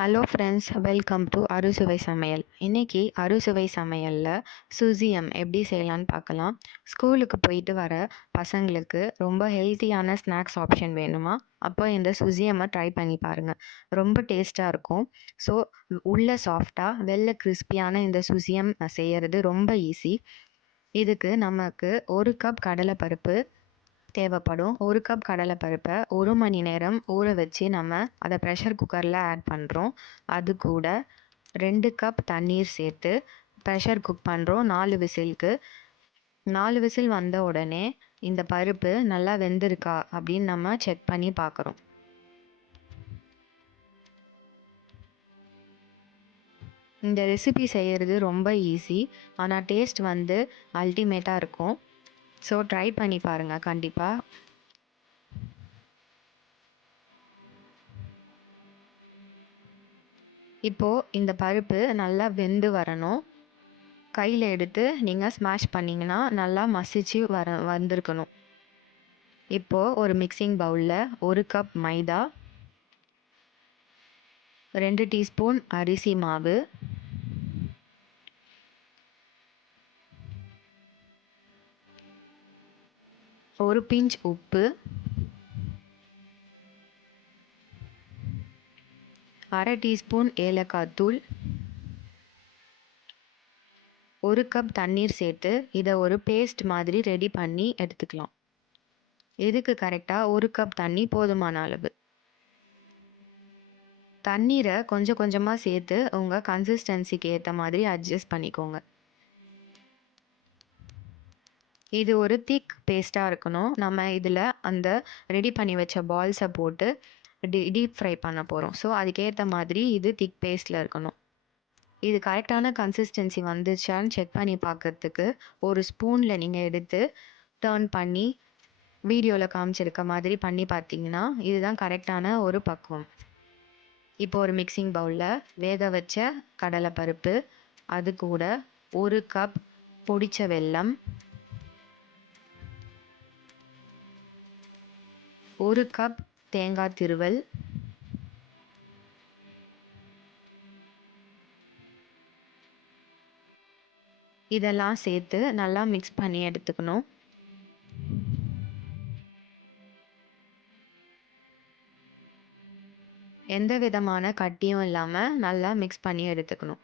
Hello friends, welcome to அறுசுவை சமையல். இன்னைக்கு அறுசுவை சமையலில் சுசியம் எப்படி செய்யலான்னு பார்க்கலாம். ஸ்கூலுக்கு போயிட்டு வர பசங்களுக்கு ரொம்ப ஹெல்த்தியான ஸ்நாக்ஸ் ஆப்ஷன் வேணுமா? அப்போ இந்த சுசியம்மை ட்ரை பண்ணி பாருங்கள். ரொம்ப டேஸ்ட்டாக இருக்கும். ஸோ உள்ள சாஃப்டாக வெளில கிறிஸ்பியான இந்த சுசியம் செய்கிறது ரொம்ப ஈஸி. இதுக்கு நமக்கு 1 கப் கடலைப்பருப்பு தேவைப்படும். 1 கப் கடலைப்பருப்பை 1 மணி நேரம் ஊற வச்சு நம்ம அதை ப்ரெஷர் குக்கரில் ஆட் பண்ணுறோம். அது கூட 2 கப் தண்ணீர் சேர்த்து ப்ரெஷர் குக் பண்ணுறோம் 4 விசிலுக்கு. 4 விசில் வந்த உடனே இந்த பருப்பு நல்லா வெந்திருக்கா அப்படின்னு நம்ம செக் பண்ணி பார்க்குறோம். இந்த ரெசிபி செய்கிறது ரொம்ப ஈஸி, ஆனால் டேஸ்ட் அல்டிமேட்டாக இருக்கும். ஸோ ட்ரை பண்ணி பாருங்கள் கண்டிப்பாக. இப்போது இந்த பருப்பு நல்லா வெந்து வரணும். கையில் எடுத்து நீங்கள் ஸ்மாஷ் பண்ணிங்கன்னா நல்லா மசிச்சு வந்திருக்கணும். இப்போது ஒரு மிக்சிங் பவுலில் 1 கப் மைதா, 2 டீஸ்பூன் அரிசி மாவு, 1 பிஞ்ச் உப்பு, 1/2 டீஸ்பூன் ஏலக்காய் தூள், 1 கப் தண்ணீர் சேர்த்து இதை ஒரு பேஸ்ட் மாதிரி ரெடி பண்ணி எடுத்துக்கலாம். இதுக்கு கரெக்டாக 1 கப் தண்ணி போதுமான அளவு. தண்ணீரை கொஞ்சம் கொஞ்சமாக சேர்த்து உங்கள் கன்சிஸ்டன்சிக்கு ஏற்ற மாதிரி அட்ஜஸ்ட் பண்ணிக்கோங்க. இது ஒரு திக் பேஸ்ட்டாக இருக்கணும். நம்ம இதில் அந்த ரெடி பண்ணி வச்ச பால்ஸை போட்டு டீப் ஃப்ரை பண்ண போகிறோம். ஸோ அதுக்கேற்ற மாதிரி இது திக் பேஸ்ட்டில் இருக்கணும். இது கரெக்டான கன்சிஸ்டன்சி வந்துச்சான்னு செக் பண்ணி பார்க்கறதுக்கு ஒரு ஸ்பூனில் நீங்கள் எடுத்து டர்ன் பண்ணி வீடியோவில் காமிச்சிருக்க மாதிரி பண்ணி பார்த்தீங்கன்னா இதுதான் கரெக்டான ஒரு பக்குவம். இப்போ ஒரு மிக்சிங் பவுலில் வேக வச்ச கடலைப்பருப்பு, அது கூட 1 கப் பொடிச்ச வெல்லம், 1 கப் தேங்காய் திருவல், இதெல்லாம் சேர்த்து நல்லா மிக்ஸ் பண்ணி எடுத்துக்கணும். எந்த விதமான கட்டியும் இல்லாமல் நல்லா மிக்ஸ் பண்ணி எடுத்துக்கணும்.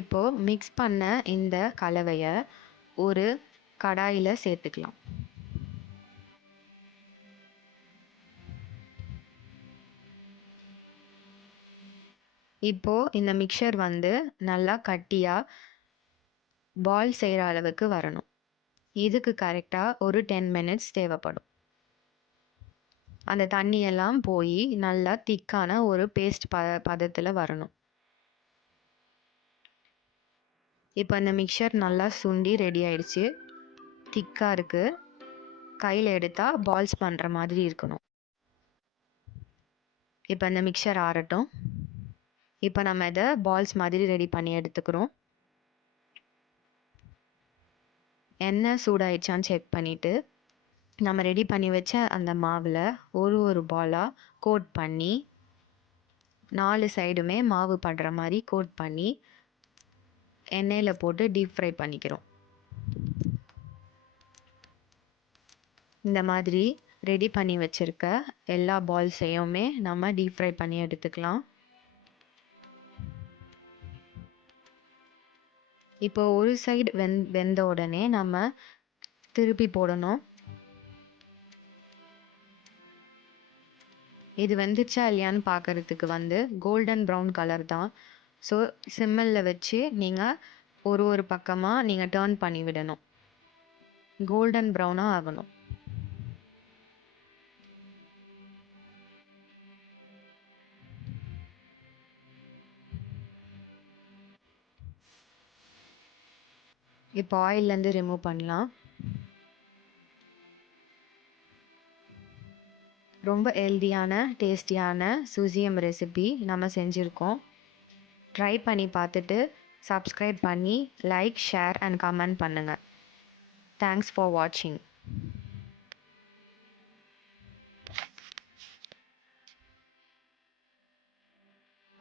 இப்போது மிக்ஸ் பண்ண இந்த கலவையை ஒரு கடாயில் சேர்த்துக்கலாம். இப்போது இந்த மிக்சர் நல்லா கட்டியாக பால் செய்கிற அளவுக்கு வரணும். இதுக்கு கரெக்டாக ஒரு 10 மினிட்ஸ் தேவைப்படும். அந்த தண்ணியெல்லாம் போய் நல்லா திக்கான ஒரு பேஸ்ட் பதத்தில் வரணும். இப்போ இந்த மிக்சர் நல்லா சுண்டி ரெடி ஆயிடுச்சு. திக்காக இருக்குது. கையில் எடுத்தால் பால்ஸ் பண்ணுற மாதிரி இருக்கணும். இப்போ இந்த மிக்சர் ஆறட்டும். இப்போ நம்ம இதை பால்ஸ் மாதிரி ரெடி பண்ணி எடுத்துக்கிறோம். எண்ணெய் சூடாயிடுச்சான்னு செக் பண்ணிவிட்டு நம்ம ரெடி பண்ணி வச்ச அந்த மாவில் ஒரு பாலாக கோட் பண்ணி 4 சைடுமே மாவு படுற மாதிரி கோட் பண்ணி எண்ணெயில் போட்டு டீப் ஃப்ரை பண்ணிக்கிறோம். இந்த மாதிரி ரெடி பண்ணி வச்சுருக்க எல்லா பால்ஸையுமே நம்ம டீப் ஃப்ரை பண்ணி எடுத்துக்கலாம். இப்போ ஒரு சைடு வெந்த உடனே நம்ம திருப்பி போடணும். இது வெந்துச்சா இல்லையான்னு பார்க்குறதுக்கு கோல்டன் ப்ரௌன் கலர் தான். ஸோ சிம்மில் வச்சு நீங்கள் ஒரு பக்கமாக நீங்கள் டர்ன் பண்ணி விடணும். கோல்டன் ப்ரௌனாக ஆகணும். இப்போ ஆயிலேருந்து ரிமூவ் பண்ணலாம். ரொம்ப ஹெல்தியான டேஸ்டியான சுசியம் ரெசிபி நம்ம செஞ்சுருக்கோம். ட்ரை பண்ணி பார்த்துட்டு சப்ஸ்கிரைப் பண்ணி லைக், ஷேர் அண்ட் கமெண்ட் பண்ணுங்கள். தேங்க்ஸ் ஃபார் வாட்சிங்.